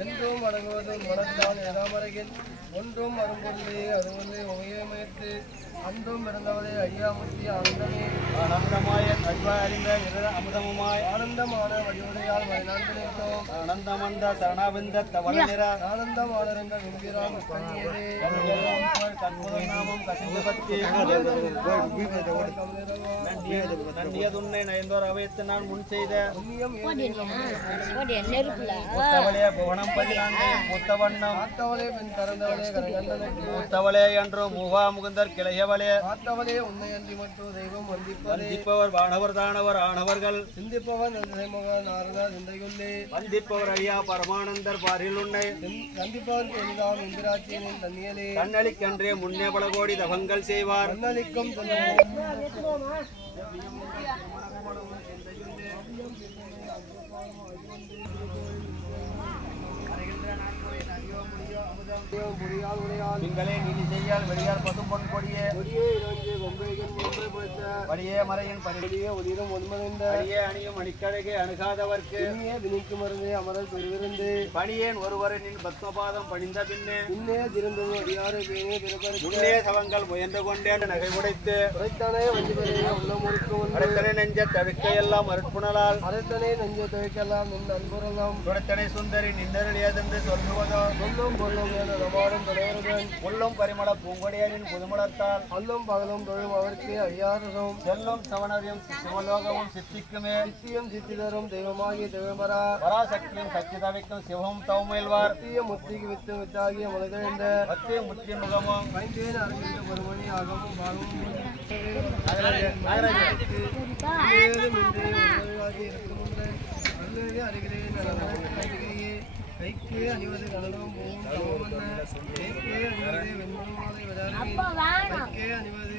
என்றும் அடங்குவதும் மனத்தான் ஏதாமரையில் ஒன்றும் அரும்பொருளே அதுவல்லே உமையமயத்து அன்றும் பிறந்தவளே ஐயாமுத்தி ஆனந்தமே ஆனந்தமாய அல்வா அறிந்த அமுதமுமாய் ஆனந்தமான வழியுடையால் மறைநான்கு நிற்கும் ஆனந்தமந்த சரணாபிந்த தவள நிற ஆனந்தமானரங்க விம்பிராம் கண்ணியரே கண்முதல் நாமம் கசிந்து பற்றி நன்றியதுன்னை நயந்தோர் அவையத்து நான் முன் செய்த முத்தவளே புவனம் பதினான்கு முத்தவண்ணம் ஆத்தவளே பின் திறந்தவளே கரங்கண்டனுக்கு முத்தவளே என்று மூவா முகுந்தர் கிளையவளே ஆத்தவளே உன்னை அன்றி மற்றும் தெய்வம் வந்திப்பவர் வானவர் தானவர் ஆனவர்கள் சிந்திப்பவர் நந்திமுக நாரதா சிந்தையுள்ளே வந்திப்பவர் ஐயா பரமானந்தர் பாரில் உன்னை சந்திப்பவர் எல்லாம் இந்திராட்சியனின் தன்னியலே கண்ணளிக்கன்றே முன்னே பல கோடி தவங்கள் செய்வார் கண்ணளிக்கும் திங்களே நீதி செய்யால் வெளியார் பசும் பொன் கொடியே வழியே மறையின் பணியே ஒளிரும் ஒன்மறிந்த வழியே அணியும் அணிக்கழகே அணுகாதவர்க்கு வினிக்கு மருந்தே அமரல் பெருவிருந்து பணியேன் ஒருவரின் பத்மபாதம் பணிந்த பின்னே பின்னே திருந்தும் அடியாறு பேனே பிறப்பர் முன்னே சவங்கள் முயன்று கொண்டேன் நகை உடைத்து உடைத்தானே வஞ்சிபரே உள்ளமுறுக்கும் அடைத்தனை நெஞ்ச தழுக்கையெல்லாம் அருட்புணலால் அடைத்தனை நெஞ்ச தழுக்கெல்லாம் நின் அன்புறலாம் துடைத்தனை சுந்தரி நின்னருளியதென்று சொல்லுவதோ சொல்லும் பொருளும் என நபாடும் தலைவருடன் உள்ளும் பரிமள பூங்கொடியரின் புதுமலர்த்தால் அல்லும் பகலும் தொழும் அவருக்கு ஐயாரும் செல்லும் சவணரியும் சிவலோகமும் சித்திக்குமே சித்தியும் சித்திதரும் தெய்வமாகிய தெய்வமரா பராசக்தியும் சக்தி தவிக்கும் சிவமும் தவமுயல்வார் முத்திய முத்திக்கு வித்து வித்தாகிய முளைந்த மத்திய முத்திய முகமும் ஐந்தேன் அறிவித்த ஒரு மணி ஆகமும் பாகமும் கைக்கே அணிவது கனலும் கைக்கே அணிவது வெண்மணமாலை கைக்கே அணிவது